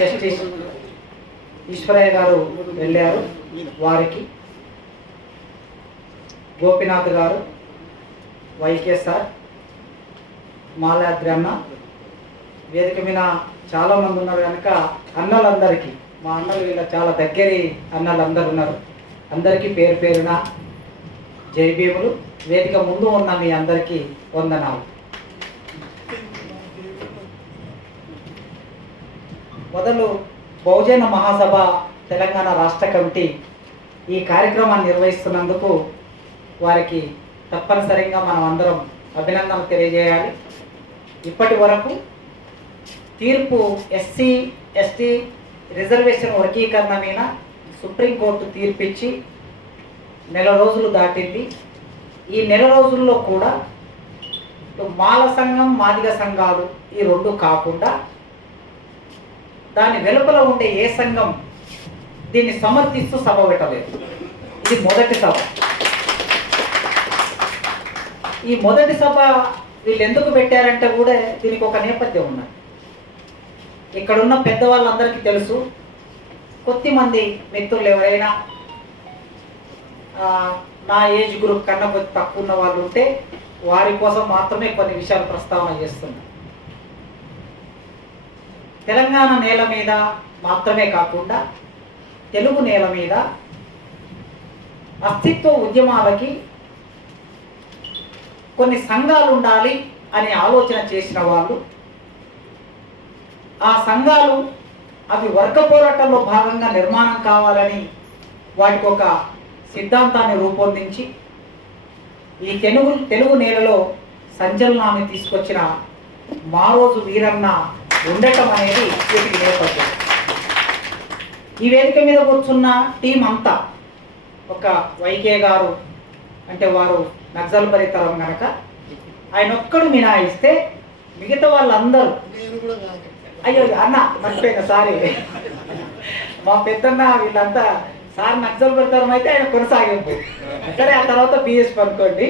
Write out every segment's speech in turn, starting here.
Justice Eshwaraiah గారు వెళ్ళారు వారికి. గోపినాథ్ గారు వైకే సార్ మాలాద్రి అన్న వేదిక మీద చాలామంది ఉన్నారు కనుక అన్నలందరికీ మా అన్నలు వీళ్ళ చాలా దగ్గరి అన్నలు అందరు ఉన్నారు. అందరికీ పేరు పేరున జై భీములు. వేదిక ముందు ఉన్న మీ అందరికీ వందనాలు. మొదలు బహుజన మహాసభ తెలంగాణ రాష్ట్ర కమిటీ ఈ కార్యక్రమాన్ని నిర్వహిస్తున్నందుకు వారికి తప్పనిసరిగా మనం అందరం అభినందనలు తెలియజేయాలి. ఇప్పటి వరకు తీర్పు ఎస్సీ ఎస్టీ రిజర్వేషన్ వర్గీకరణ మీద సుప్రీంకోర్టు తీర్పిచ్చి నెల రోజులు దాటింది. ఈ నెల రోజుల్లో కూడా మాల సంఘం మాదిగ సంఘాలు ఈ రెండు కాకుండా దాని వెలుపల ఉండే ఏ సంఘం దీన్ని సమర్థిస్తూ సభ పెట్టలేదు. ఇది మొదటి సభ. ఈ మొదటి సభ వీళ్ళు ఎందుకు పెట్టారంటే కూడా దీనికి ఒక నేపథ్యం ఉన్నది. ఇక్కడ ఉన్న పెద్దవాళ్ళందరికీ తెలుసు కొద్దిమంది మిత్రులు ఎవరైనా నా ఏజ్ గ్రూప్ కన్నా కొద్ది తక్కువ ఉన్న వాళ్ళు ఉంటే వారి కోసం మాత్రమే కొన్ని విషయాలు ప్రస్తావన చేస్తున్నాను తెలంగాణ నేల మీద మాత్రమే కాకుండా తెలుగు నేల మీద అస్తిత్వ ఉద్యమాలకి కొన్ని సంఘాలు ఉండాలి అనే ఆలోచన చేసిన వాళ్ళు ఆ సంఘాలు అవి వర్గ పోరాటంలో భాగంగా నిర్మాణం కావాలని వాటికి ఒక సిద్ధాంతాన్ని రూపొందించి ఈ తెలుగు తెలుగు నేలలో సంచలనాన్ని తీసుకొచ్చిన మారోజు వీరన్న ఉండటం అనేది వీటికి నేపథ్యం ఈ వేదిక మీద కూర్చున్న టీం అంతా ఒక వైకే గారు అంటే వారు నక్సల్ తరం కనుక ఆయన ఒక్కడు మినాయిస్తే మిగతా వాళ్ళందరూ అయ్యో అన్న మర్చిపోయిన సారీ. మా పెద్దన్న వీళ్ళంతా సార్ నక్సల్ తరం అయితే ఆయన కొనసాగింపు. సరే ఆ తర్వాత బిఎస్ అనుకోండి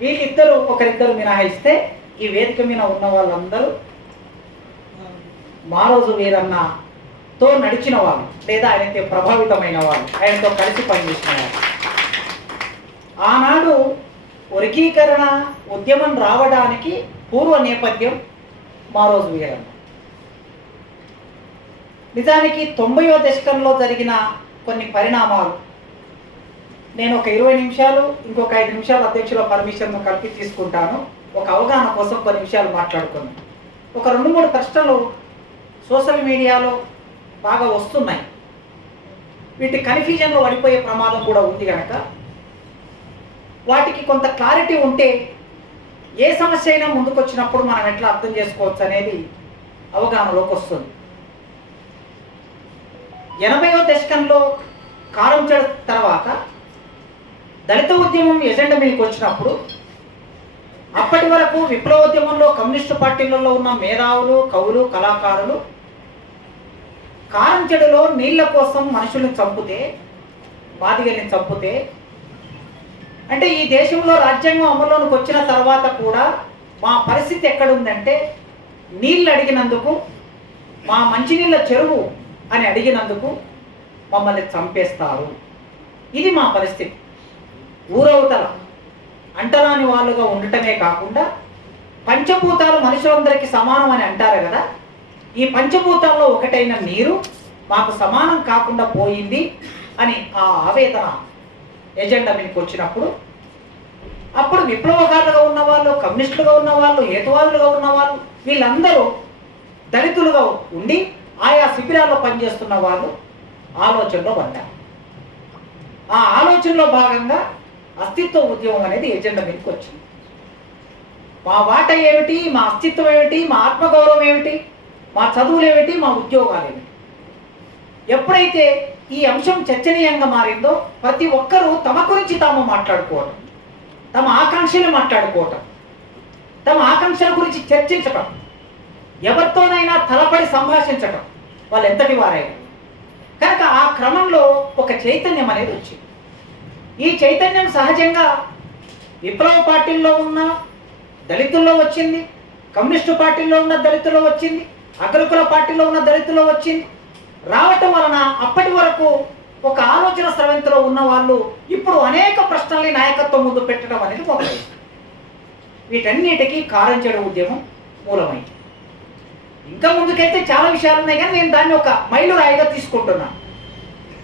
వీళ్ళిద్దరు ఒకరిద్దరు మినహాయిస్తే ఈ వేదిక మీద ఉన్న వాళ్ళందరూ మారోజు వీరన్నతో నడిచిన వాళ్ళు లేదా ఆయనకి ప్రభావితమైన వాళ్ళు ఆయనతో కలిసి పనిచేసిన వాళ్ళు. ఆనాడు వర్గీకరణ ఉద్యమం రావడానికి పూర్వ నేపథ్యం మారోజు వీరన్న నిజానికి తొంభయో దశకంలో జరిగిన కొన్ని పరిణామాలు. నేను ఒక ఇరవై నిమిషాలు ఇంకొక ఐదు నిమిషాలు అధ్యక్షుల పర్మిషన్ కలిపి తీసుకుంటాను. ఒక అవగాహన కోసం కొన్ని నిమిషాలు మాట్లాడుకున్నాను ఒక రెండు మూడు ప్రశ్నలు సోషల్ మీడియాలో బాగా వస్తున్నాయి. వీటి కన్ఫ్యూజన్లో పడిపోయే ప్రమాదం కూడా ఉంది కనుక వాటికి కొంత క్లారిటీ ఉంటే ఏ సమస్య అయినా ముందుకొచ్చినప్పుడు మనం ఎట్లా అర్థం చేసుకోవచ్చు అనేది అవగాహనలోకి వస్తుంది. ఎనభైవ దశకంలో కాలం చెడ తర్వాత దళిత ఉద్యమం ఎజెండా మీదకి వచ్చినప్పుడు అప్పటి వరకు విప్లవోద్యమంలో కమ్యూనిస్టు పార్టీలలో ఉన్న మేధావులు కవులు కళాకారులు కారం చెడులో నీళ్ళ కోసం మనుషుల్ని చంపితే బాధిగల్ని చంపితే అంటే ఈ దేశంలో రాజ్యాంగం అమల్లోనికి వచ్చిన తర్వాత కూడా మా పరిస్థితి ఎక్కడుందంటే నీళ్ళు అడిగినందుకు మా మంచినీళ్ళ చెరువు అని అడిగినందుకు మమ్మల్ని చంపేస్తారు. ఇది మా పరిస్థితి. ఊరవతల అంటరాని వాళ్ళుగా ఉండటమే కాకుండా పంచభూతాలు మనుషులందరికీ సమానం అని అంటారు కదా ఈ పంచభూతాల్లో ఒకటైన నీరు మాకు సమానం కాకుండా పోయింది అని ఆ ఆవేదన ఎజెండా మీదకి వచ్చినప్పుడు అప్పుడు విప్లవకారులుగా ఉన్నవాళ్ళు కమ్యూనిస్టులుగా ఉన్నవాళ్ళు హేతువాదులుగా ఉన్నవాళ్ళు వీళ్ళందరూ దళితులుగా ఉండి ఆయా శిబిరాల్లో పనిచేస్తున్న వాళ్ళు ఆలోచనలో పడ్డారు. ఆ ఆలోచనలో భాగంగా అస్తిత్వ ఉద్యమం అనేది ఎజెండా మీదకి వచ్చింది. మా వాట ఏమిటి? మా అస్తిత్వం ఏమిటి? మా ఆత్మగౌరవం ఏమిటి? మా చదువులు ఏమిటి మా ఉద్యోగాలు ఏమిటి ఎప్పుడైతే ఈ అంశం చర్చనీయంగా మారిందో ప్రతి ఒక్కరూ తమ గురించి తాము మాట్లాడుకోవటం తమ ఆకాంక్షలు మాట్లాడుకోవటం తమ ఆకాంక్షల గురించి చర్చించటం ఎవరితోనైనా తలపడి సంభాషించటం వాళ్ళు ఎంతటి వారైనా. కనుక ఆ క్రమంలో ఒక చైతన్యం అనేది వచ్చింది. ఈ చైతన్యం సహజంగా విప్లవ పార్టీల్లో ఉన్న దళితుల్లో వచ్చింది కమ్యూనిస్టు పార్టీల్లో ఉన్న దళితుల్లో వచ్చింది అగ్రకుల పార్టీలో ఉన్న దళితులు వచ్చింది రావటం వలన అప్పటి వరకు ఒక ఆలోచన స్రవంతిలో ఉన్న వాళ్ళు ఇప్పుడు అనేక ప్రశ్నల్ని నాయకత్వం ముందు పెట్టడం అనేది మొదలైంది వీటన్నిటికీ కారంచెడు ఉద్యమం మూలమైంది. ఇంకా ముందుకైతే చాలా విషయాలు ఉన్నాయి కానీ నేను దాన్ని ఒక మైలురాయిగా తీసుకుంటున్నాను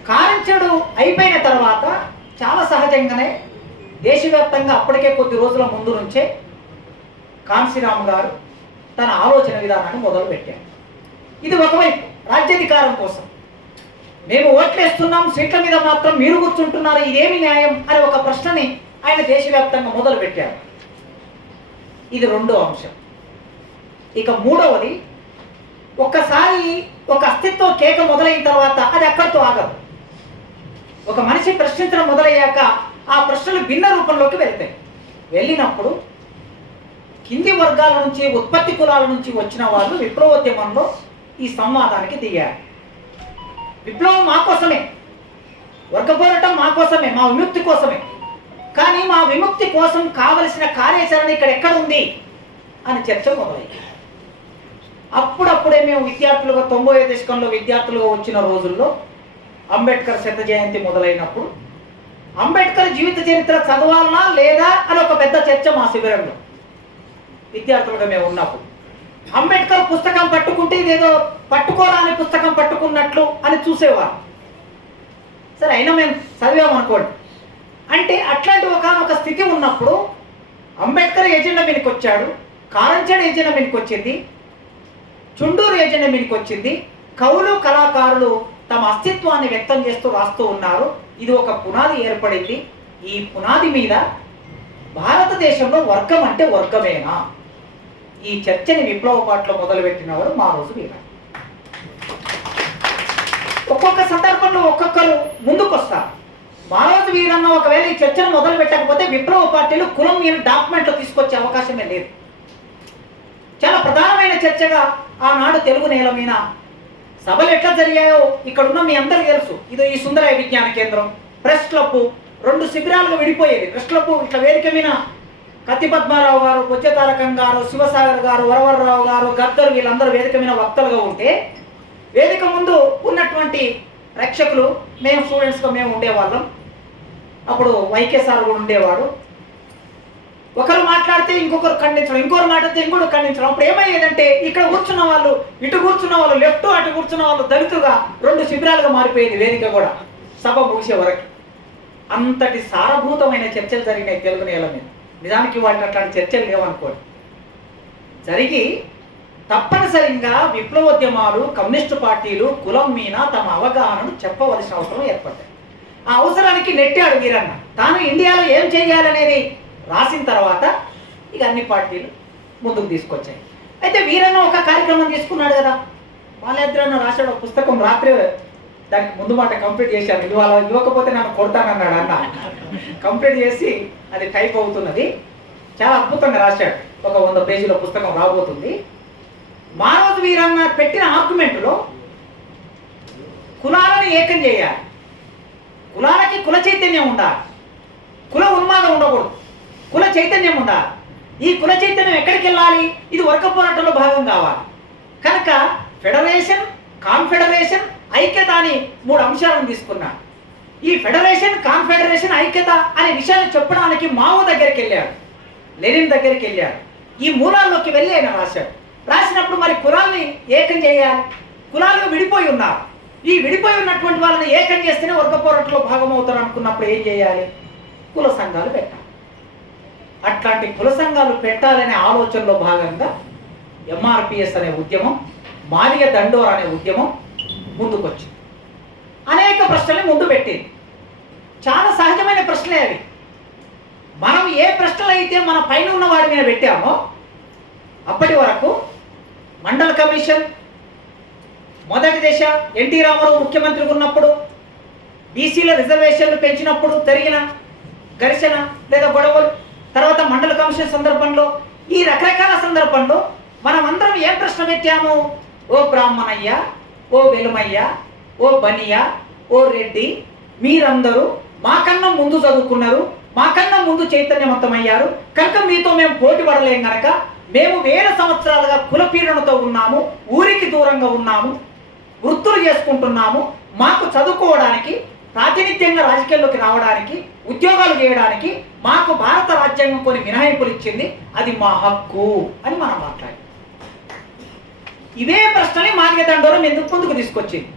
కారంచెడు అయిపోయిన తర్వాత చాలా సహజంగానే దేశవ్యాప్తంగా అప్పటికే కొద్ది రోజుల ముందు నుంచే కాంశీరామ్ గారు తన ఆలోచన విధానాన్ని మొదలుపెట్టారు ఇది ఒకవైపు రాజ్యాధికారం కోసం. మేము ఓట్లేస్తున్నాం సీట్ల మీద మాత్రం మీరు కూర్చుంటున్నారు ఇదేమి న్యాయం అనే ఒక ప్రశ్నని ఆయన దేశవ్యాప్తంగా మొదలు పెట్టారు ఇది రెండో అంశం. ఇక మూడవది ఒక్కసారి ఒక అస్తిత్వ కేక మొదలైన తర్వాత అది అక్కడితో ఆగదు. ఒక మనిషి ప్రశ్నించడం మొదలయ్యాక ఆ ప్రశ్నలు భిన్న రూపంలోకి వెళ్తాయి. వెళ్ళినప్పుడు కింది వర్గాల నుంచి ఉత్పత్తి కులాల నుంచి వచ్చిన వాళ్ళు విప్లవోద్యమంలో ఈ సంవాదానికి దిగారు. విప్లవం మా కోసమే. వర్గ పోరాటం మా కోసమే మా విముక్తి కోసమే. కానీ మా విముక్తి కోసం కావలసిన కార్యాచరణ ఇక్కడ ఎక్కడ ఉంది అని చర్చ మొదలైంది. అప్పుడప్పుడే మేము విద్యార్థులుగా తొంభై దశకంలో విద్యార్థులుగా వచ్చిన రోజుల్లో అంబేద్కర్ శత జయంతి మొదలైనప్పుడు అంబేద్కర్ జీవిత చరిత్ర చదవాలనా లేదా అని ఒక పెద్ద చర్చ మా శిబిరంలో. విద్యార్థులుగా మేము ఉన్నప్పుడు అంబేద్కర్ పుస్తకం పట్టుకుంటే ఇదేదో పట్టుకోరాని పుస్తకం పట్టుకున్నట్లు అని చూసేవారు. సరే అయినా మేము చదివామనుకోండి అంటే అట్లాంటి ఒక స్థితి ఉన్నప్పుడు అంబేద్కర్ ఏజెండా మీదకి వచ్చాడు కారంచేడు ఏజెండా మీదకి వచ్చింది చుండూరు ఏజెండా మీదకి వచ్చింది కవులు కళాకారులు తమ అస్తిత్వాన్ని వ్యక్తం చేస్తూ రాస్తూ ఉన్నారు. ఇది ఒక పునాది ఏర్పడింది. ఈ పునాది మీద భారతదేశంలో వర్గం అంటే వర్గమేనా? ఈ చర్చని విప్లవ పాటలో మొదలుపెట్టినవారు మా రోజు వీర ఒక్కొక్క సందర్భంలో ఒక్కొక్కరు ముందుకొస్తారు. మారోజు వీరన్న ఒకవేళ ఈ చర్చను మొదలు పెట్టకపోతే విప్లవ పార్టీలు కులం మీద డాక్యుమెంట్లు తీసుకొచ్చే అవకాశమే లేదు. చాలా ప్రధానమైన చర్చగా ఆనాడు తెలుగు నేల మీద సభలు ఎట్లా జరిగాయో ఇక్కడ ఉన్న మీ అందరికీ తెలుసు. ఇది ఈ సుందరాయ విజ్ఞాన కేంద్రం. ప్రెస్ క్లబ్ రెండు శిబిరాలుగా విడిపోయేది. ప్రెస్ క్లబ్ ఇట్లా వేదిక మీద కత్తి పద్మారావు గారు పుచ్చతారకం గారు శివసాగర్ గారు వరవరరావు గారు గద్దరు వీళ్ళందరూ వేదిక మీద వక్తలుగా ఉంటే వేదిక ముందు ఉన్నటువంటి ప్రేక్షకులు మేము స్టూడెంట్స్గా మేము ఉండేవాళ్ళం. అప్పుడు వైకే సార్ కూడా ఉండేవాడు. ఒకరు మాట్లాడితే ఇంకొకరు ఖండించడం ఇంకొకరు మాట్లాడితే ఇంకొకరు ఖండించడం. అప్పుడు ఏమయ్యేదంటే ఇక్కడ కూర్చున్న వాళ్ళు ఇటు కూర్చున్న వాళ్ళు లెఫ్ట్ అటు కూర్చున్న వాళ్ళు దళితుగా రెండు శిబిరాలుగా మారిపోయింది వేదిక కూడా సభ ముగిసే వరకు. అంతటి సారభూతమైన చర్చలు జరిగినాయి తెలుగు నేల మీద. నిజానికి వాటిని అట్లాంటి చర్చలు లేవనుకోండి. జరిగి తప్పనిసరిగా విప్లవోద్యమాలు కమ్యూనిస్టు పార్టీలు కులం మీద తమ అవగాహనను చెప్పవలసిన అవసరం ఏర్పడ్డాయి. ఆ అవసరానికి నెట్టాడు వీరన్న. తాను ఇండియాలో ఏం చేయాలనేది రాసిన తర్వాత ఇక అన్ని పార్టీలు ముందుకు తీసుకొచ్చాయి. అయితే వీరన్న ఒక కార్యక్రమం తీసుకున్నాడు కదా. బాలేద్రన్న రాశాడు పుస్తకం రాత్రి దానికి ముందు మాట కంప్లీట్ చేశాను. ఇవాళ ఇవ్వకపోతే నన్ను కొడతానన్నాడు అన్న. కంప్లీట్ చేసి అది టైప్ అవుతున్నది. చాలా అద్భుతంగా రాశాడు. ఒక వంద పేజీల పుస్తకం రాబోతుంది. మానవ వీరన్న పెట్టిన ఆర్గ్యుమెంట్లో కులాలను ఏకం చేయాలి. కులాలకి కుల చైతన్యం ఉండాలి. కుల ఉన్మాదం ఉండకూడదు. కుల చైతన్యం ఉండాలి. ఈ కుల చైతన్యం ఎక్కడికి వెళ్ళాలి? ఇది వర్గ పోరాటంలో భాగం కావాలి. కనుక ఫెడరేషన్ కాన్ఫెడరేషన్ ఐక్యత అని మూడు అంశాలను తీసుకున్నాడు ఈ ఫెడరేషన్ కాన్ఫెడరేషన్ ఐక్యత అనే విషయాన్ని చెప్పడానికి మావో దగ్గరికి వెళ్ళాడు. లెనిన్ దగ్గరికి వెళ్ళాడు. ఈ మూలాల్లోకి వెళ్ళి ఆయన రాశాడు. రాసినప్పుడు మరి కులాల్ని ఏకం చేయాలి? కులాలు విడిపోయి ఉన్నారు. ఈ విడిపోయి ఉన్నటువంటి వాళ్ళని ఏకం చేస్తేనే వర్గ పోరాటంలో భాగం అవుతారు అనుకున్నప్పుడు ఏం చేయాలి? కుల సంఘాలు పెట్టాలి. అట్లాంటి కుల సంఘాలు పెట్టాలనే ఆలోచనలో భాగంగా ఎంఆర్పిఎస్ అనే ఉద్యమం మాదిగ దండోర్ అనే ఉద్యమం ముందుకొచ్చింది. అనేక ప్రశ్నలు ముందు పెట్టింది. చాలా సహజమైన ప్రశ్నలే అవి. మనం ఏ ప్రశ్నలు అయితే మన పైన ఉన్న వాడి మీద పెట్టామో అప్పటి వరకు మండల కమిషన్ మొదటి దశ ఎన్టీ రామారావు ముఖ్యమంత్రిగా ఉన్నప్పుడు బీసీల రిజర్వేషన్లు పెంచినప్పుడు జరిగిన ఘర్షణ లేదా గొడవలు తర్వాత మండల కమిషన్ సందర్భంలో ఈ రకరకాల సందర్భంలో మనం అందరం ఏం ప్రశ్న పెట్టాము? ఓ బ్రాహ్మణయ్య ఓ వెలుమయ్య ఓ బనియ ఓ రెడ్డి మీరందరూ మాకన్నా ముందు చదువుకున్నారు మాకన్నా ముందు చైతన్యవంతమయ్యారు. కనుక మీతో మేము పోటీ పడలేం గనక మేము వేల సంవత్సరాలుగా కులపీడనతో ఉన్నాము ఊరికి దూరంగా ఉన్నాము వృత్తులు చేసుకుంటున్నాము. మాకు చదువుకోవడానికి ప్రాతినిధ్యంగా రాజకీయాల్లోకి రావడానికి ఉద్యోగాలు చేయడానికి మాకు భారత రాజ్యాంగం కొన్ని మినహాయింపులు ఇచ్చింది. అది మా హక్కు అని మనం మాట్లాడి. ఇదే ప్రశ్నని మార్గదండోరం ఎందుకు ముందుకు తీసుకొచ్చింది?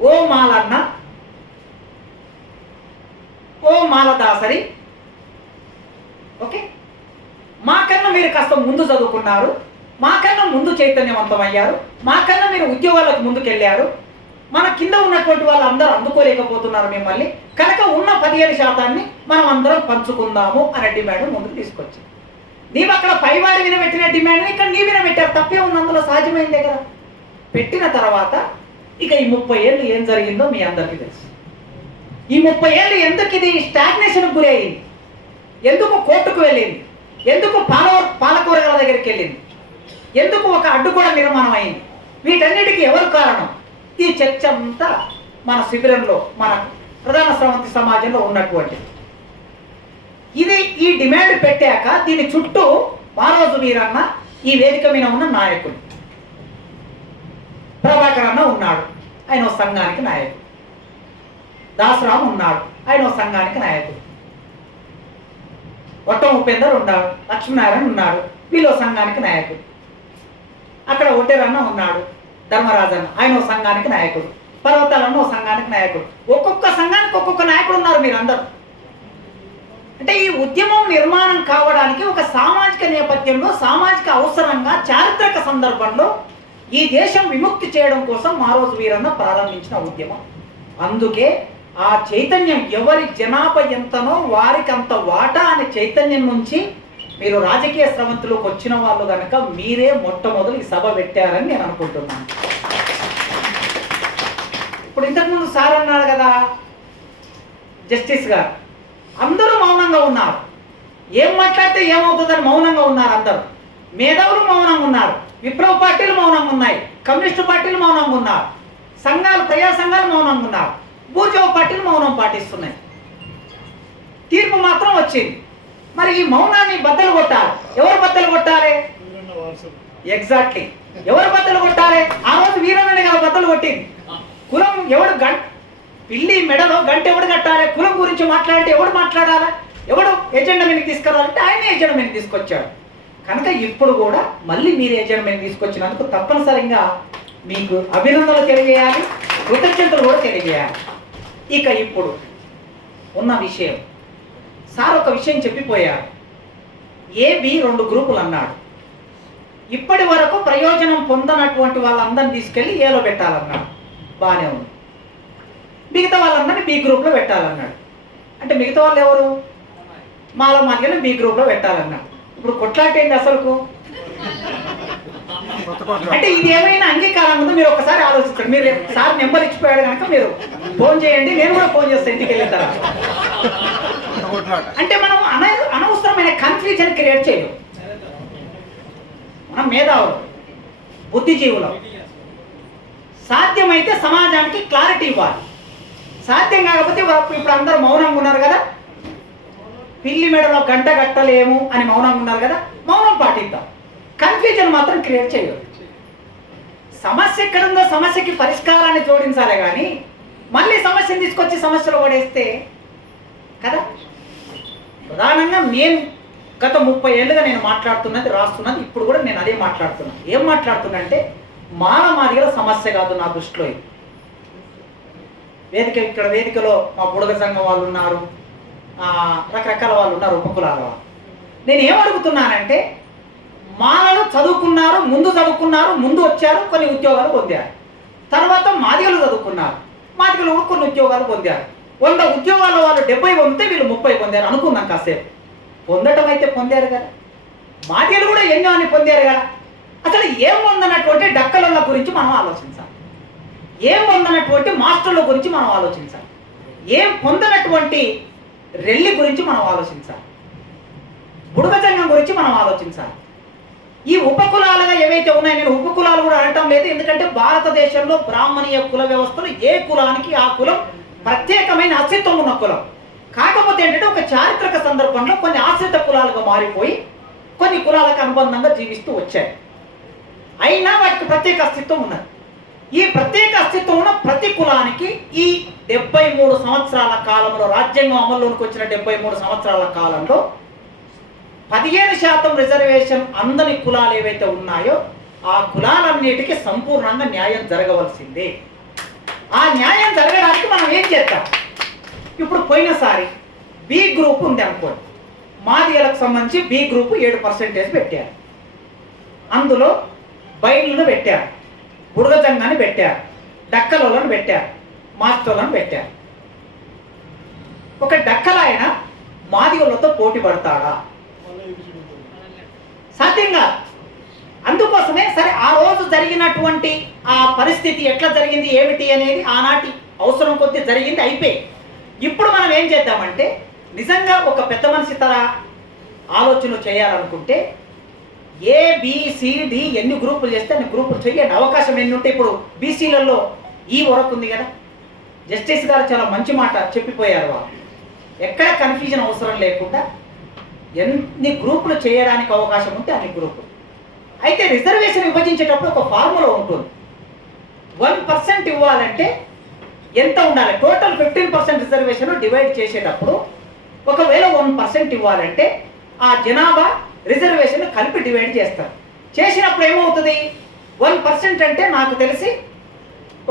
ఓ మాలన్న ఓ మాలదాసరి ఓకే? మాకన్నా మీరు కాస్త ముందు చదువుకున్నారు మాకన్నా ముందు చైతన్యవంతమయ్యారు మాకన్నా మీరు ఉద్యోగాలకు ముందుకెళ్ళారు మన కింద ఉన్నటువంటి వాళ్ళు అందరూ అందుకోలేకపోతున్నారు మిమ్మల్ని కనుక ఉన్న పదిహేను శాతాన్ని మనం అందరం పంచుకుందాము అనే డిమాండ్ ముందుకు తీసుకొచ్చింది. నీవు అక్కడ పైవాడి వినబెట్టిన డిమాండ్ని డిమాండ్ ఇక్కడ నీ వినబెట్టారు తప్పే ఉంది అందులో కదా. పెట్టిన తర్వాత ఇక ఈ ముప్పై ఏళ్ళు ఏం జరిగిందో మీ అందరికీ తెలుసు. ఈ ముప్పై ఏళ్ళు ఎందుకు ఇది స్టాగ్నేషన్ గురి అయింది ఎందుకు కోర్టుకు వెళ్ళింది? ఎందుకు పాల పాలకూరగాల దగ్గరికి వెళ్ళింది? ఎందుకు ఒక అడ్డుగోడ నిర్మాణం అయింది వీటన్నిటికీ ఎవరు కారణం? ఈ చర్చ అంతా మన శిబిరంలో మన ప్రధాన స్రవంతి సమాజంలో ఉన్నటువంటి ఇది ఈ డిమాండ్ పెట్టాక దీని చుట్టూ మారోజు వీరన్న ఈ వేదిక మీద ఉన్న నాయకుడు. ప్రభాకర్ అన్న ఉన్నాడు. ఆయన ఓ సంఘానికి నాయకుడు. దాసరావు ఉన్నాడు. ఆయన ఓ సంఘానికి నాయకుడు. ఒట్టం ఉపేందర్ ఉన్నాడు. లక్ష్మీనారాయణ ఉన్నాడు. వీళ్ళు సంఘానికి నాయకుడు. అక్కడ ఒట్టేరన్న ఉన్నాడు. ధర్మరాజన్న ఆయన ఓ సంఘానికి నాయకుడు. పర్వతాలన్న ఓ సంఘానికి నాయకుడు. ఒక్కొక్క సంఘానికి ఒక్కొక్క నాయకుడు ఉన్నారు మీరందరూ. అంటే ఈ ఉద్యమం నిర్మాణం కావడానికి ఒక సామాజిక నేపథ్యంలో సామాజిక అవసరంగా చారిత్రక సందర్భంలో ఈ దేశం విముక్తి చేయడం కోసం మారోజు వీరన్న ప్రారంభించిన ఉద్యమం. అందుకే ఆ చైతన్యం ఎవరి జనాభా ఎంతనో వారికి అంత వాటా అనే చైతన్యం నుంచి మీరు రాజకీయ స్రవంతిలోకి వచ్చిన వాళ్ళు కనుక మీరే మొట్టమొదలు ఈ సభ పెట్టారని నేను అనుకుంటున్నాను. ఇప్పుడు ఇంతకుముందు సార్ అన్నారు కదా జస్టిస్ గారు. అందరూ మౌనంగా ఉన్నారు. ఏం మాట్లాడితే ఏమవుతుందని మౌనంగా ఉన్నారు అందరూ. మేధావులు మౌనంగా ఉన్నారు. విప్లవ పార్టీలు మౌనంగా ఉన్నాయి. కమ్యూనిస్టు పార్టీలు మౌనంగా ఉన్నారు. సంఘాలు ప్రజా సంఘాలు మౌనంగా ఉన్నారు. బూర్జవ పార్టీలు మౌనం పాటిస్తున్నాయి. తీర్పు మాత్రం వచ్చింది. మరి ఈ మౌనాన్ని బద్దలు కొట్టాలి. ఎవరు బద్దలు కొట్టాలి? ఎగ్జాక్ట్లీ ఎవరు బద్దలు కొట్టాలి? ఆ రోజు వీరన్నని గారు బద్దలు కొట్టింది. కులం ఎవడు గంట పిల్లి మెడలో గంట ఎవడు కట్టాలి? కులం గురించి మాట్లాడితే ఎవడు మాట్లాడాలి? ఎవడు ఎజెండా మీద తీసుకురావాలంటే ఆయన ఎజెండా మీద తీసుకొచ్చాడు. కనుక ఇప్పుడు కూడా మళ్ళీ మీరు ఎజెండా మీద తీసుకొచ్చినందుకు తప్పనిసరిగా మీకు అభినందనలు తెలియజేయాలి కృతజ్ఞతలు కూడా తెలియజేయాలి. ఇక ఇప్పుడు ఉన్న విషయం. సార్ ఒక విషయం చెప్పిపోయారు. ఏబి రెండు గ్రూపులు అన్నాడు. ఇప్పటి వరకు ప్రయోజనం పొందనటువంటి వాళ్ళందరిని తీసుకెళ్ళి ఏలో పెట్టాలన్నాడు. బాగానే ఉంది. మిగతా వాళ్ళందరినీ బి గ్రూప్లో పెట్టాలన్నాడు. అంటే మిగతా వాళ్ళు ఎవరు? మాలో మాదిరిగా బి గ్రూప్లో పెట్టాలన్నాడు. ఇప్పుడు కొట్లాట ఏంది అసలుకు? అంటే ఇది ఏమైనా అంగీకారం ఉందో? మీరు ఒకసారి ఆలోచించండి. మీరు సార్ నెంబర్ ఇచ్చిపోయాడు కనుక మీరు ఫోన్ చేయండి. నేను కూడా ఫోన్ చేస్తాను ఇంటికి వెళ్ళిన తర్వాత. అంటే మనం అన అనవసరమైన కన్ఫ్యూజన్ క్రియేట్ చేయదు మనం మేధావులు బుద్ధిజీవులం. సాధ్యమైతే సమాజానికి క్లారిటీ ఇవ్వాలి. సాధ్యం కాకపోతే ఇప్పుడు అందరూ మౌనంగా ఉన్నారు కదా. పిల్లి మెడలో గంట కట్టలేము అని మౌనంగా ఉన్నారు కదా. మౌనం పాటిద్దాం. కన్ఫ్యూజన్ మాత్రం క్రియేట్ చేయొద్దు. సమస్య ఎక్కడుందో సమస్యకి పరిష్కారాన్ని జోడించాలి కానీ మళ్ళీ సమస్యను తీసుకొచ్చి సమస్యలు పడేస్తే కదా. ప్రధానంగా నేను గత ముప్పై ఏళ్ళుగా నేను మాట్లాడుతున్నది రాస్తున్నది ఇప్పుడు కూడా నేను అదే మాట్లాడుతున్నాను ఏం మాట్లాడుతున్నా అంటే మాల సమస్య కాదు నా దృష్టిలో ఇది. వేదిక ఇక్కడ వేదికలో మా బుడగ సంఘం వాళ్ళు ఉన్నారు. రకరకాల వాళ్ళు ఉన్నారు ఉపకులాల వాళ్ళు. నేను ఏం అడుగుతున్నానంటే చదువుకున్నారు ముందు చదువుకున్నారు ముందు వచ్చారు కొన్ని ఉద్యోగాలు పొందారు. తర్వాత మాదిగలు చదువుకున్నారు మాదిగలు కూడా కొన్ని ఉద్యోగాలు పొందారు. వంద ఉద్యోగాల వాళ్ళు డెబ్బై పొందితే వీళ్ళు ముప్పై పొందారు అనుకున్నాం కాసేపు. పొందటం అయితే పొందారు కదా. మాదిగలు కూడా ఎన్నో అని పొందారు కదా. అసలు ఏం పొందనటువంటి డక్కల గురించి మనం ఆలోచించాలి. ఏం పొందనటువంటి మాస్టర్ల గురించి మనం ఆలోచించాలి. ఏం పొందనటువంటి రెల్లి గురించి మనం ఆలోచించాలి. బుడగజంగం గురించి మనం ఆలోచించాలి. ఈ ఉపకులాలుగా ఏవైతే ఉన్నాయో నేను ఉపకులాలు కూడా అనటం లేదు ఎందుకంటే భారతదేశంలో బ్రాహ్మణీయ కుల వ్యవస్థలో ఏ కులానికి ఆ కులం ప్రత్యేకమైన అస్తిత్వం ఉన్న కులం. కాకపోతే ఏంటంటే ఒక చారిత్రక సందర్భంలో కొన్ని ఆశ్రిత కులాలుగా మారిపోయి కొన్ని కులాలకు అనుబంధంగా జీవిస్తూ వచ్చాయి. అయినా వాటికి ప్రత్యేక అస్తిత్వం ఉన్నది. ఈ ప్రత్యేక అస్తిత్వం ఉన్న ప్రతి కులానికి ఈ డెబ్బై మూడు సంవత్సరాల కాలంలో రాజ్యాంగం అమల్లోకి వచ్చిన డెబ్బై మూడు సంవత్సరాల కాలంలో పదిహేను శాతం రిజర్వేషన్ అందని కులాలు ఏవైతే ఉన్నాయో ఆ కులాలన్నిటికీ సంపూర్ణంగా న్యాయం జరగవలసిందే. ఆ న్యాయం జరగడానికి మనం ఏం చేద్దాం? ఇప్పుడు పోయినసారి బి గ్రూప్ ఉంది అనుకోండి. మాదిగలకు సంబంధించి బి గ్రూప్ ఏడు పర్సెంటేజ్ పెట్టారు. అందులో బయలును పెట్టారు. బుడగజంగాన్ని పెట్టారు డక్కలోలను పెట్టారు మాస్టర్లను పెట్టారు ఒక డక్కలాయన మాదిగలతో పోటీ పడతాడా? సాధ్యం కాదు. అందుకోసమే సరే ఆ రోజు జరిగినటువంటి ఆ పరిస్థితి ఎట్లా జరిగింది ఏమిటి అనేది ఆనాటి అవసరం కొద్దీ జరిగింది అయిపోయి. ఇప్పుడు మనం ఏం చేద్దామంటే నిజంగా ఒక పెద్ద మనిషి తర ఆలోచన చేయాలనుకుంటే ఏబిసిడి ఎన్ని గ్రూపులు చేస్తే అన్ని గ్రూపులు చేయని అవకాశం ఎన్ని ఉంటే ఇప్పుడు బీసీలలో ఈ e వరకు ఉంది కదా. జస్టిస్ గారు చాలా మంచి మాట చెప్పిపోయారు వాళ్ళు. ఎక్కడ కన్ఫ్యూజన్ అవసరం లేకుండా ఎన్ని గ్రూపులు చేయడానికి అవకాశం ఉంటే అన్ని గ్రూపులు. అయితే రిజర్వేషన్ విభజించేటప్పుడు ఒక ఫార్ములా ఉంటుంది. వన్ పర్సెంట్ ఇవ్వాలంటే ఎంత ఉండాలి? Total fifteen percent reservation divide చేసేటప్పుడు ఒకవేళ వన్ పర్సెంట్ ఇవ్వాలంటే ఆ జనాభా రిజర్వేషన్ కలిపి డివైడ్ చేస్తారు. చేసినప్పుడు ఏమవుతుంది? వన్ పర్సెంట్ అంటే నాకు తెలిసి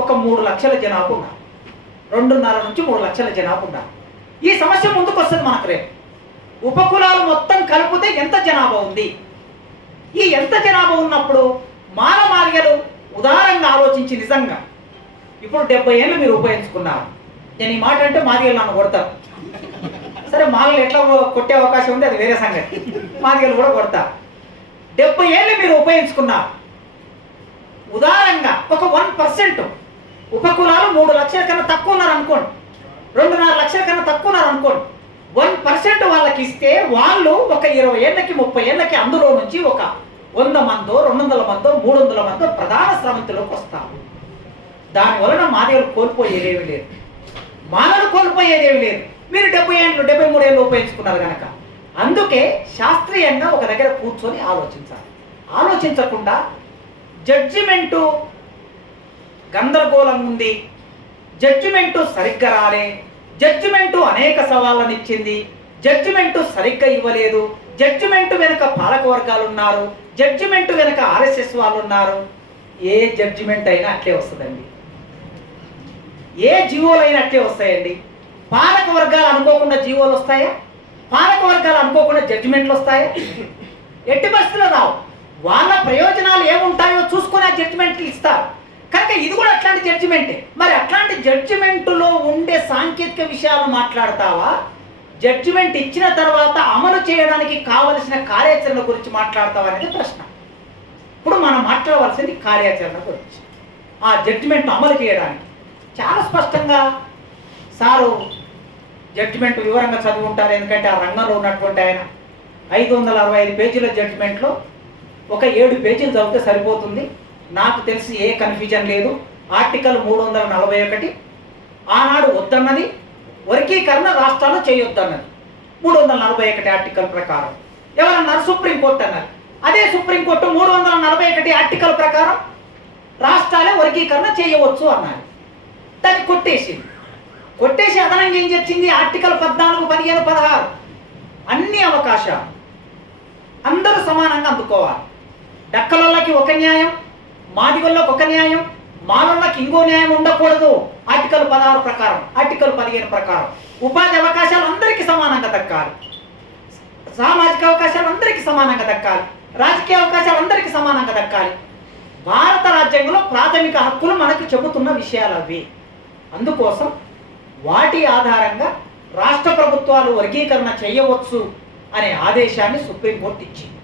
ఒక మూడు లక్షల జనాభా ఉన్నారు రెండున్నర నుంచి మూడు లక్షల జనాభా ఉన్నారు ఈ సమస్య ముందుకు వస్తుంది మనకు రేపు. ఉపకులాలు మొత్తం కలిపితే ఎంత జనాభా ఉంది? ఈ ఎంత జనాభా ఉన్నప్పుడు మానమార్యలు ఉదారంగా ఆలోచించి నిజంగా ఇప్పుడు డెబ్బై ఏళ్ళు మీరు ఉపయోగించుకున్నారు. నేను ఈ మాట అంటే మార్యలు నన్ను కొడతారు. సరే మాగలు ఎట్లా కొట్టే అవకాశం ఉంది అది వేరే సంగతి. మాదిగలు కూడా కొడతారు డెబ్బై ఏళ్ళు మీరు ఉపయోగించుకున్నారు. ఉదారంగా ఒక వన్ పర్సెంట్ ఉపకులాలు మూడు లక్షల కన్నా తక్కువ ఉన్నారు అనుకోండి. రెండున్నర లక్షల కన్నా తక్కువ ఉన్నారు అనుకోండి. వన్ పర్సెంట్ వాళ్ళకి ఇస్తే వాళ్ళు ఒక ఇరవై ఏళ్ళకి ముప్పై ఏళ్ళకి అందులో నుంచి ఒక వంద మందో రెండు వందల మందో మూడు వందల మందో ప్రధాన శ్రమంతిలోకి వస్తారు. దాని వలన మాదేవులు కోల్పోయేదేమి లేదు. మానవులు కోల్పోయేదేమి లేదు. మీరు డెబ్బై ఏళ్ళు డెబ్బై మూడు ఏళ్ళు ఉపయోగించుకున్నారు కనుక అందుకే శాస్త్రీయంగా ఒక దగ్గర కూర్చొని ఆలోచించాలి. ఆలోచించకుండా జడ్జిమెంటు గందరగోళం ఉంది. జడ్జిమెంటు సరిగ్గా రాలే. జడ్జిమెంటు అనేక సవాళ్ళని ఇచ్చింది. జడ్జిమెంటు సరిగ్గా ఇవ్వలేదు. జడ్జిమెంట్ వెనుక పాలక వర్గాలు ఉన్నారు. జడ్జిమెంట్ వెనుక ఆర్ఎస్ఎస్ వాళ్ళు ఉన్నారు. ఏ జడ్జిమెంట్ అయినా అట్లే వస్తుందండి. ఏ జీవోలు అయినా అట్లే వస్తాయండి. పాలక వర్గాలు అనుకోకుండా జీవోలు వస్తాయా? పాలక వర్గాలు అనుకోకుండా జడ్జిమెంట్లు వస్తాయా? ఎట్టి పరిస్థితుల్లో రావు. వాళ్ళ ప్రయోజనాలు ఏముంటాయో చూసుకొని ఆ జడ్జిమెంట్లు ఇస్తారు. కనుక ఇది కూడా అట్లాంటి జడ్జిమెంటే మరి అట్లాంటి జడ్జిమెంటులో ఉండే సాంకేతిక విషయాలు మాట్లాడతావా? జడ్జిమెంట్ ఇచ్చిన తర్వాత అమలు చేయడానికి కావలసిన కార్యాచరణ గురించి మాట్లాడతావా అనేది ప్రశ్న. ఇప్పుడు మనం మాట్లాడవలసింది కార్యాచరణ గురించి. ఆ జడ్జిమెంట్ అమలు చేయడానికి. చాలా స్పష్టంగా సారు జడ్జిమెంట్ వివరంగా చదువుకుంటారు. ఎందుకంటే ఆ రంగంలో ఉన్నటువంటి ఆయన ఐదు వందల అరవై ఐదు పేజీల జడ్జిమెంట్లో ఒక ఏడు పేజీలు చదివితే సరిపోతుంది. నాకు తెలిసి ఏ కన్ఫ్యూజన్ లేదు. ఆర్టికల్ మూడు వందల నలభై ఒకటి ఆనాడు వద్దన్నది వర్గీకరణ రాష్ట్రాలు చేయొద్దన్నది. మూడు వందల నలభై ఒకటి ఆర్టికల్ ప్రకారం. ఎవరన్నారు? సుప్రీంకోర్టు అన్నారు అదే సుప్రీంకోర్టు మూడు వందల నలభై ఒకటి ఆర్టికల్ ప్రకారం రాష్ట్రాలే వర్గీకరణ చేయవచ్చు అన్నారు. దాన్ని కొట్టేసింది. కొట్టేసి అదనంగా ఏం చేర్చింది? ఆర్టికల్ పద్నాలుగు పదిహేను పదహారు. అన్ని అవకాశాలు అందరూ సమానంగా అందుకోవాలి. డక్కలకి ఒక న్యాయం మాదిగొల్లకి ఒక న్యాయం మానవులకి ఇంకో న్యాయం ఉండకూడదు. ఆర్టికల్ పదహారు ప్రకారం ఆర్టికల్ పదిహేను ప్రకారం. ఉపాధి అవకాశాలు అందరికీ సమానంగా దక్కాలి. సామాజిక అవకాశాలు అందరికీ సమానంగా దక్కాలి. రాజకీయ అవకాశాలు అందరికీ సమానంగా దక్కాలి. భారత రాజ్యాంగంలో ప్రాథమిక హక్కులు మనకు చెబుతున్న విషయాలు అవి అందుకోసం వాటి ఆధారంగా రాష్ట్ర ప్రభుత్వాలు వర్గీకరణ చేయవచ్చు అనే ఆదేశాన్ని సుప్రీంకోర్టు ఇచ్చింది.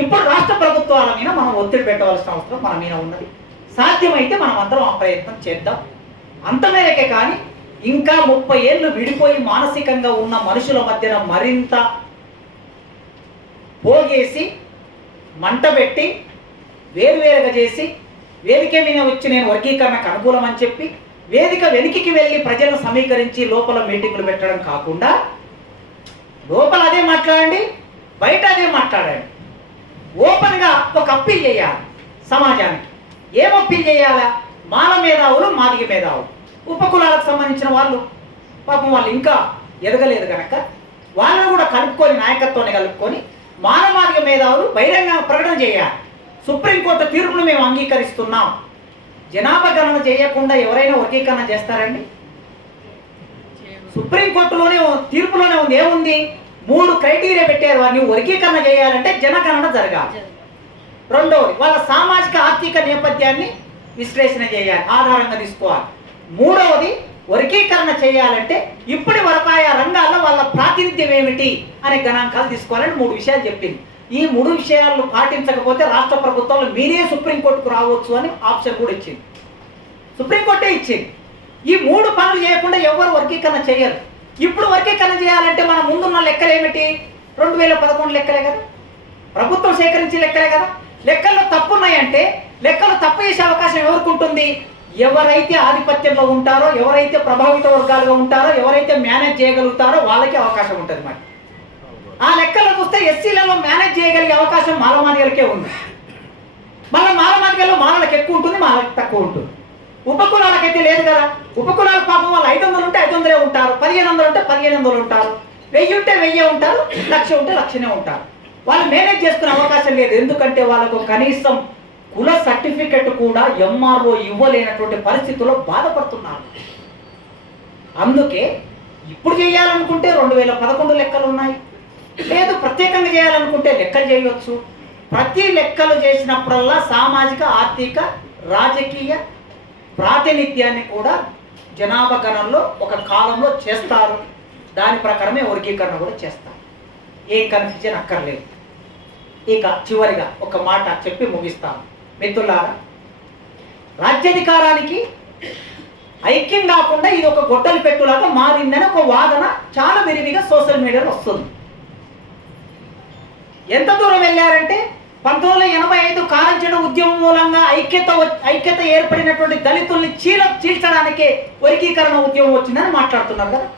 ఇప్పుడు రాష్ట్ర ప్రభుత్వాల మీద మనం ఒత్తిడి పెట్టవలసిన అవసరం మన మీద ఉన్నది. సాధ్యమైతే మనం అందరం ఆ ప్రయత్నం చేద్దాం. అంతమేరకే కానీ ఇంకా ముప్పై ఏళ్ళు విడిపోయి మానసికంగా ఉన్న మనుషుల మధ్యన మరింత పోగేసి మంట పెట్టి వేరువేరుగా చేసి వేదిక మీద వచ్చి నేను వర్గీకరణకు అనుకూలం అని చెప్పి వేదిక వెనుకకి వెళ్ళి ప్రజలను సమీకరించి లోపల మీటింగులు పెట్టడం కాకుండా లోపల అదే మాట్లాడండి బయట అదే మాట్లాడండి. ఓపెన్గా ఒక అప్పీల్ చేయాలి సమాజానికి. ఏం అప్పీల్ చేయాలా? మాల మేధావులు మాదిగ మేధావులు. ఉపకులాలకు సంబంధించిన వాళ్ళు. పాపం వాళ్ళు ఇంకా ఎదగలేదు కనుక వాళ్ళని కూడా కలుపుకొని నాయకత్వాన్ని కలుపుకొని మాల మాదిగ మేధావులు బహిరంగ ప్రకటన చేయాలి. సుప్రీంకోర్టు తీర్పును మేము అంగీకరిస్తున్నాం. జనాభా గణన చేయకుండా ఎవరైనా వర్గీకరణ చేస్తారండి? సుప్రీంకోర్టులోనే తీర్పులోనే ఉంది. ఏముంది? మూడు క్రైటీరియా పెట్టారు. వారిని వర్గీకరణ చేయాలంటే జనగణన జరగాలి. రెండవది వాళ్ళ సామాజిక ఆర్థిక నేపథ్యాన్ని విశ్లేషణ చేయాలి ఆధారంగా తీసుకోవాలి. మూడవది వర్గీకరణ చేయాలంటే ఇప్పటి వరకు ఆయా రంగాల్లో వాళ్ళ ప్రాతినిధ్యం ఏమిటి అనే గణాంకాలు తీసుకోవాలని మూడు విషయాలు చెప్పింది. ఈ మూడు విషయాలు పాటించకపోతే రాష్ట్ర ప్రభుత్వంలో మీరే సుప్రీంకోర్టుకు రావచ్చు అని ఆప్షన్ కూడా ఇచ్చింది. సుప్రీంకోర్టే ఇచ్చింది. ఈ మూడు పనులు చేయకుండా ఎవరు వర్గీకరణ చేయరు. ఇప్పుడు వర్గీకరణ చేయాలంటే మన ముందున్న లెక్కలు ఏమిటి? రెండు వేల పదకొండు లెక్కలే కదా. ప్రభుత్వం సేకరించే లెక్కలే కదా. లెక్కల్లో తప్పు ఉన్నాయంటే లెక్కలు తప్పు చేసే అవకాశం ఎవరికి ఉంటుంది? ఎవరైతే ఆధిపత్యంలో ఉంటారో ఎవరైతే ప్రభావిత వర్గాలుగా ఉంటారో ఎవరైతే మేనేజ్ చేయగలుగుతారో వాళ్ళకి అవకాశం ఉంటుంది మరి. ఆ లెక్కలు చూస్తే ఎస్సీలలో మేనేజ్ చేయగలిగే అవకాశం మాలమాదిగలకే ఉంది. మళ్ళీ మాలమాదిగల్లో మాలలకు ఎక్కువ ఉంటుంది మాలకి తక్కువ ఉంటుంది. ఉపకులాలకైతే లేదు కదా. ఉపకులాల పాపం వాళ్ళు ఐదు వందలు ఉంటే ఐదు వందలే ఉంటారు. పదిహేను వందలు ఉంటే పదిహేను వందలు ఉంటారు. వెయ్యి ఉంటే వెయ్యి ఉంటారు లక్ష ఉంటే లక్షనే ఉంటారు. వాళ్ళు మేనేజ్ చేసుకునే అవకాశం లేదు. ఎందుకంటే వాళ్ళకు కనీసం కుల సర్టిఫికెట్ కూడా ఎంఆర్ఓ ఇవ్వలేనటువంటి పరిస్థితుల్లో బాధపడుతున్నారు. అందుకే ఇప్పుడు చేయాలనుకుంటే రెండు వేల పదకొండు లెక్కలు ఉన్నాయి. లేదు ప్రత్యేకంగా చేయాలనుకుంటే లెక్కలు చేయవచ్చు ప్రతి లెక్కలు చేసినప్పుడల్లా సామాజిక ఆర్థిక రాజకీయ ప్రాతినిధ్యాన్ని కూడా జనాభా గణంలో ఒక కాలంలో చేస్తారు. దాని ప్రకారమే వర్గీకరణ కూడా చేస్తారు. ఏం కన్ఫ్యూజన్ అక్కర్లేదు. ఇక చివరిగా ఒక మాట చెప్పి ముగిస్తాను. మిత్రులారా రాజ్యాధికారానికి ఐక్యం కాకుండా ఇది ఒక గొడ్డలు పెట్టులాగా మారిందని ఒక వాదన చాలా విరివిగా సోషల్ మీడియాలో వస్తుంది. ఎంత దూరం వెళ్ళారంటే పంతొమ్మిది వందల ఎనభై ఐదు కారంచెడు ఉద్యమం మూలంగా ఐక్యత ఐక్యత ఏర్పడినటువంటి దళితుల్ని చీల చీల్చడానికే వర్గీకరణ ఉద్యమం వచ్చిందని మాట్లాడుతున్నారు కదా.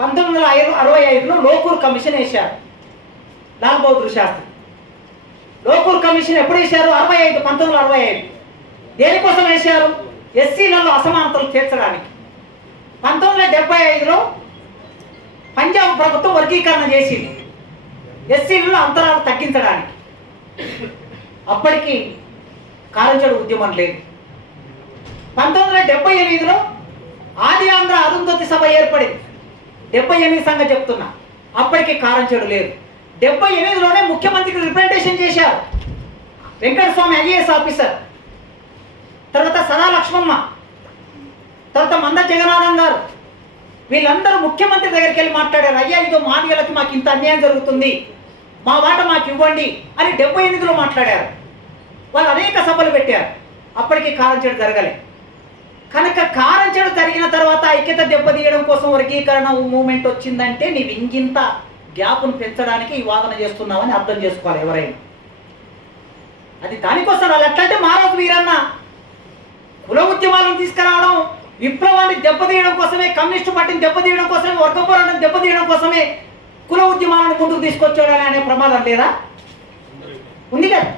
పంతొమ్మిది వందల ఐదు అరవై ఐదులో లోకూర్ కమిషన్ వేశారు లాల్ బహదూర్ శాస్త్రి. లోకూర్ కమిషన్ ఎప్పుడు వేశారు? అరవై ఐదు పంతొమ్మిది వందల అరవై ఐదు. దేనికోసం వేశారు? ఎస్సీలలో అసమానతలు తీర్చడానికి. పంతొమ్మిది వందల డెబ్బై ఐదులో పంజాబ్ ప్రభుత్వం వర్గీకరణ చేసింది. ఎస్సీలలో అంతరాలు తగ్గించడానికి. అప్పటికి కారంచెడు ఉద్యమం లేదు. పంతొమ్మిది వందల డెబ్బై ఎనిమిదిలో ఆది ఆంధ్ర అరుంధతి సభ ఏర్పడింది. డెబ్బై ఎనిమిది సంగతి చెప్తున్నా అప్పటికి కారంచెడు లేదు. డెబ్బై ఎనిమిదిలోనే ముఖ్యమంత్రికి రిప్రజెంటేషన్ చేశారు. వెంకటస్వామి ఐఏఎస్ ఆఫీసర్ తర్వాత సదా లక్ష్మమ్మ తర్వాత మంద జగనానంద్ గారు. వీళ్ళందరూ ముఖ్యమంత్రి దగ్గరికి వెళ్ళి మాట్లాడారు అయ్యా ఇదో మాదిగలకి మాకు ఇంత అన్యాయం జరుగుతుంది. మా మాట మాకు ఇవ్వండి అని డెబ్బై ఎనిమిదిలో మాట్లాడారు. వాళ్ళు అనేక సభలు పెట్టారు. అప్పటికి కారంచెడు జరగలే. కనుక కారంచెడు జరిగిన తర్వాత ఐక్యత దెబ్బతీయడం కోసం వర్గీకరణ మూమెంట్ వచ్చిందంటే నీవు ఇంకింత గ్యాప్ను పెంచడానికి ఈ వాదన చేస్తున్నావని అర్థం చేసుకోవాలి ఎవరైనా. అది దానికోసం వాళ్ళు ఎట్లంటే మారదు వీరన్న కుల ఉద్యమాలను తీసుకురావడం విప్లవాన్ని దెబ్బతీయడం కోసమే కమ్యూనిస్టు పార్టీని దెబ్బతీయడం కోసమే వర్గ పోరాటం దెబ్బతీయడం కోసమే కుల ఉద్యమాలను ముందుకు తీసుకొచ్చాడని అనే ప్రమాదం లేదా? ఉంది కదా.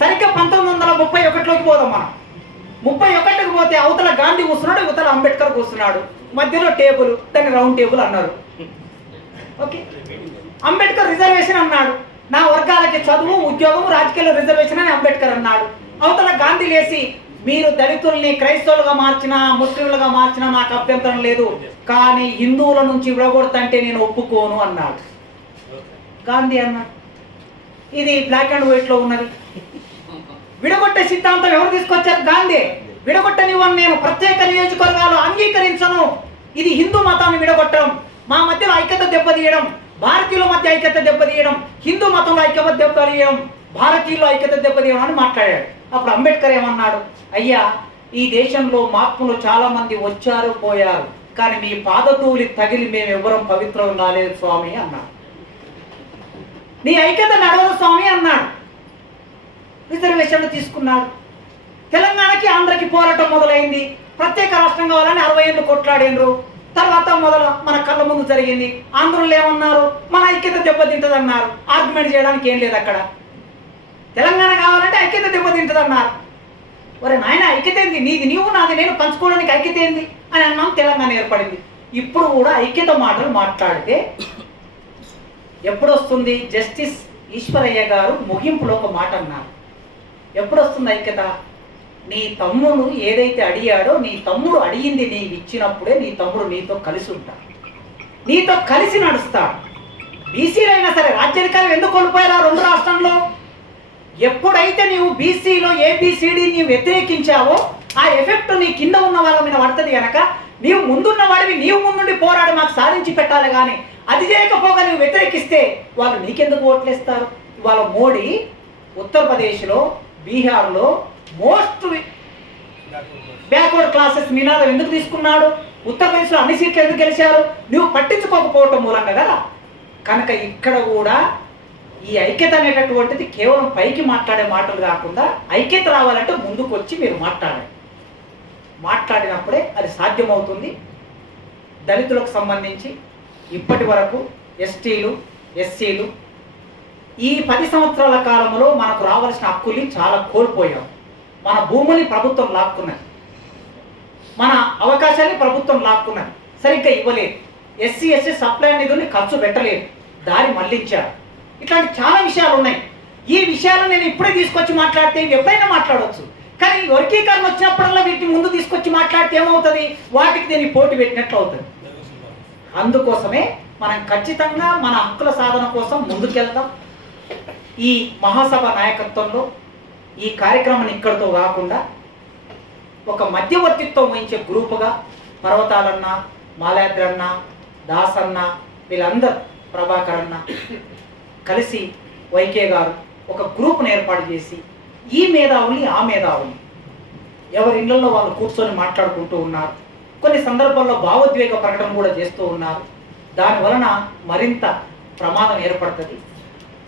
సరిగ్గా పంతొమ్మిది వందల ముప్పై ఒకటిలోకి పోదాం మనం. ముప్పై ఒకటికి పోతే అవతల గాంధీ కూర్చున్నాడు ఇవతల అంబేద్కర్ కూర్చున్నాడు. మధ్యలో టేబుల్ దాన్ని రౌండ్ టేబుల్ అన్నారు. ఓకే. అంబేద్కర్ రిజర్వేషన్ అన్నాడు. నా వర్గాలకి చదువు ఉద్యోగం రాజకీయ రిజర్వేషన్ అని అంబేద్కర్ అన్నాడు. అవతల గాంధీ లేసి మీరు దళితుల్ని క్రైస్తవులుగా మార్చినా ముస్లింలుగా మార్చినా నాకు అభ్యంతరం లేదు. కానీ హిందువుల నుంచి విడగొడతంటే నేను ఒప్పుకోను అన్నాడు. గాంధీ అన్నాడు ఇది బ్లాక్ అండ్ వైట్లో ఉన్నది. విడగొట్టే సిద్ధాంతం ఎవరు తీసుకొచ్చారు? గాంధీ. విడగొట్టనివ్వను నేను. ప్రత్యేక నియోజకవర్గాలు అంగీకరించను. ఇది హిందూ మతాన్ని విడగొట్టడం. మా మధ్యలో ఐక్యత దెబ్బతీయడం. భారతీయుల మధ్య ఐక్యత దెబ్బతీయడం. హిందూ మతంలో ఐక్యత దెబ్బతీయడం. భారతీయులు ఐక్యత దెబ్బతీయడం అని మాట్లాడాడు. అప్పుడు అంబేద్కర్ ఏమన్నాడు? అయ్యా ఈ దేశంలో మార్పులు చాలా మంది వచ్చారు పోయారు. కానీ మీ పాదధూళి తగిలి మేము ఎవరం పవిత్రం కాలేదు స్వామి అన్నాడు. నీ ఐక్యత నడవదు స్వామి అన్నాడు. రిజర్వేషన్లు తీసుకున్నాడు. తెలంగాణకి ఆంధ్రకి పోరాటం మొదలైంది. ప్రత్యేక రాష్ట్రం కావాలని అరవై ఏళ్ళు కొట్లాడినరు తర్వాత మొదలు మన కళ్ళ ముందు జరిగింది. ఆంధ్రులు ఏమన్నారు? మన ఐక్యత దెబ్బతింటది అన్నారు ఆర్గ్యుమెంట్ చేయడానికి ఏం లేదు అక్కడ. తెలంగాణ కావాలంటే ఐక్యత దెబ్బతింటది అన్నారు ఒరే నాయన ఐక్యత ఏంది నీది నీవు నాది నేను పంచుకోవడానికి ఐక్యత ఏంది అని అన్నాం తెలంగాణ ఏర్పడింది. ఇప్పుడు కూడా ఐక్యత మాటలు మాట్లాడితే ఎప్పుడు వస్తుంది జస్టిస్ ఈశ్వరయ్య గారు ముగింపులో ఒక మాట అన్నారు. ఎప్పుడు వస్తుంది ఐక్యత? నీ తమ్ముడు ఏదైతే అడిగాడో నీ తమ్ముడు అడిగింది నీవు ఇచ్చినప్పుడే నీ తమ్ముడు నీతో కలిసి ఉంటాడు. నీతో కలిసి నడుస్తాడు. బీసీలైనా అయినా సరే రాజ్యాధికారులు ఎందుకు కోల్పోయారు ఆ రెండు రాష్ట్రంలో? ఎప్పుడైతే నీవు బీసీలో ఏబిసిడి నీవు వ్యతిరేకించావో ఆ ఎఫెక్ట్ నీ కింద ఉన్న వాళ్ళ మీద పడుతుంది కనుక నీవు ముందున్న వాడివి నీవు ముందుండి పోరాడి మాకు సాధించి పెట్టాలి కానీ అది చేయకపోగా నీవు వ్యతిరేకిస్తే వాళ్ళు నీకెందుకు ఓట్లేస్తారు? వాళ్ళ మోడీ ఉత్తరప్రదేశ్లో బీహార్లో మోస్ట్ బ్యాక్వర్డ్ క్లాసెస్ నినాదం ఎందుకు తీసుకున్నాడు? ఉత్తరప్రదేశ్లో అన్ని సీట్లు ఎందుకు గెలిచారు? నువ్వు పట్టించుకోకపోవటం మూలంగా కదా? కనుక ఇక్కడ కూడా ఈ ఐక్యత అనేటటువంటిది కేవలం పైకి మాట్లాడే మాటలు కాకుండా ఐక్యత రావాలంటే ముందుకు వచ్చి మీరు మాట్లాడాలి. మాట్లాడినప్పుడే అది సాధ్యమవుతుంది. దళితులకు సంబంధించి ఇప్పటి వరకు ఎస్టీలు ఎస్సీలు ఈ పది సంవత్సరాల కాలంలో మనకు రావాల్సిన హక్కుల్ని చాలా కోల్పోయాం. మన భూముల్ని ప్రభుత్వం లాక్కున్నది. మన అవకాశాన్ని ప్రభుత్వం లాక్కున్నది. సరిగ్గా ఇవ్వలేదు. ఎస్సీ ఎస్సీ సప్లై నిధుల్ని ఖర్చు పెట్టలేదు. దారి మళ్ళించారు. ఇట్లాంటి చాలా విషయాలు ఉన్నాయి. ఈ విషయాలు నేను ఇప్పుడే తీసుకొచ్చి మాట్లాడితే ఎప్పుడైనా మాట్లాడవచ్చు కానీ వర్గీకరణ వచ్చినప్పుడల్లా వీటిని ముందు తీసుకొచ్చి మాట్లాడితే ఏమవుతుంది? వాటికి దీన్ని పోటీ పెట్టినట్లు అవుతుంది. అందుకోసమే మనం ఖచ్చితంగా మన హక్కుల సాధన కోసం ముందుకెళ్దాం. ఈ మహాసభ నాయకత్వంలో ఈ కార్యక్రమాన్ని ఇక్కడితో కాకుండా ఒక మధ్యవర్తిత్వం వహించే గ్రూపుగా పర్వతాలన్న మాలాద్రన్న దాసన్న వీళ్ళందరూ ప్రభాకర్ అన్న కలిసి వైకే గారు ఒక గ్రూప్ను ఏర్పాటు చేసి ఈ మేధావుల్ని ఆ మేధావుల్ని ఎవరి ఇళ్ళలో వాళ్ళు కూర్చొని మాట్లాడుకుంటూ ఉన్నారు. కొన్ని సందర్భాల్లో భావోద్వేగ ప్రకటన కూడా చేస్తూ ఉన్నారు. దాని వలన మరింత ప్రమాదం ఏర్పడుతుంది.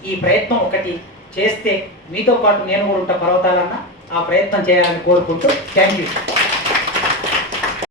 ఈ ప్రయత్నం ఒకటి చేస్తే మీతో పాటు నేను కూడా ఉంటా పర్వతాలన్న ఆ ప్రయత్నం చేయాలని కోరుకుంటూ థ్యాంక్ యూ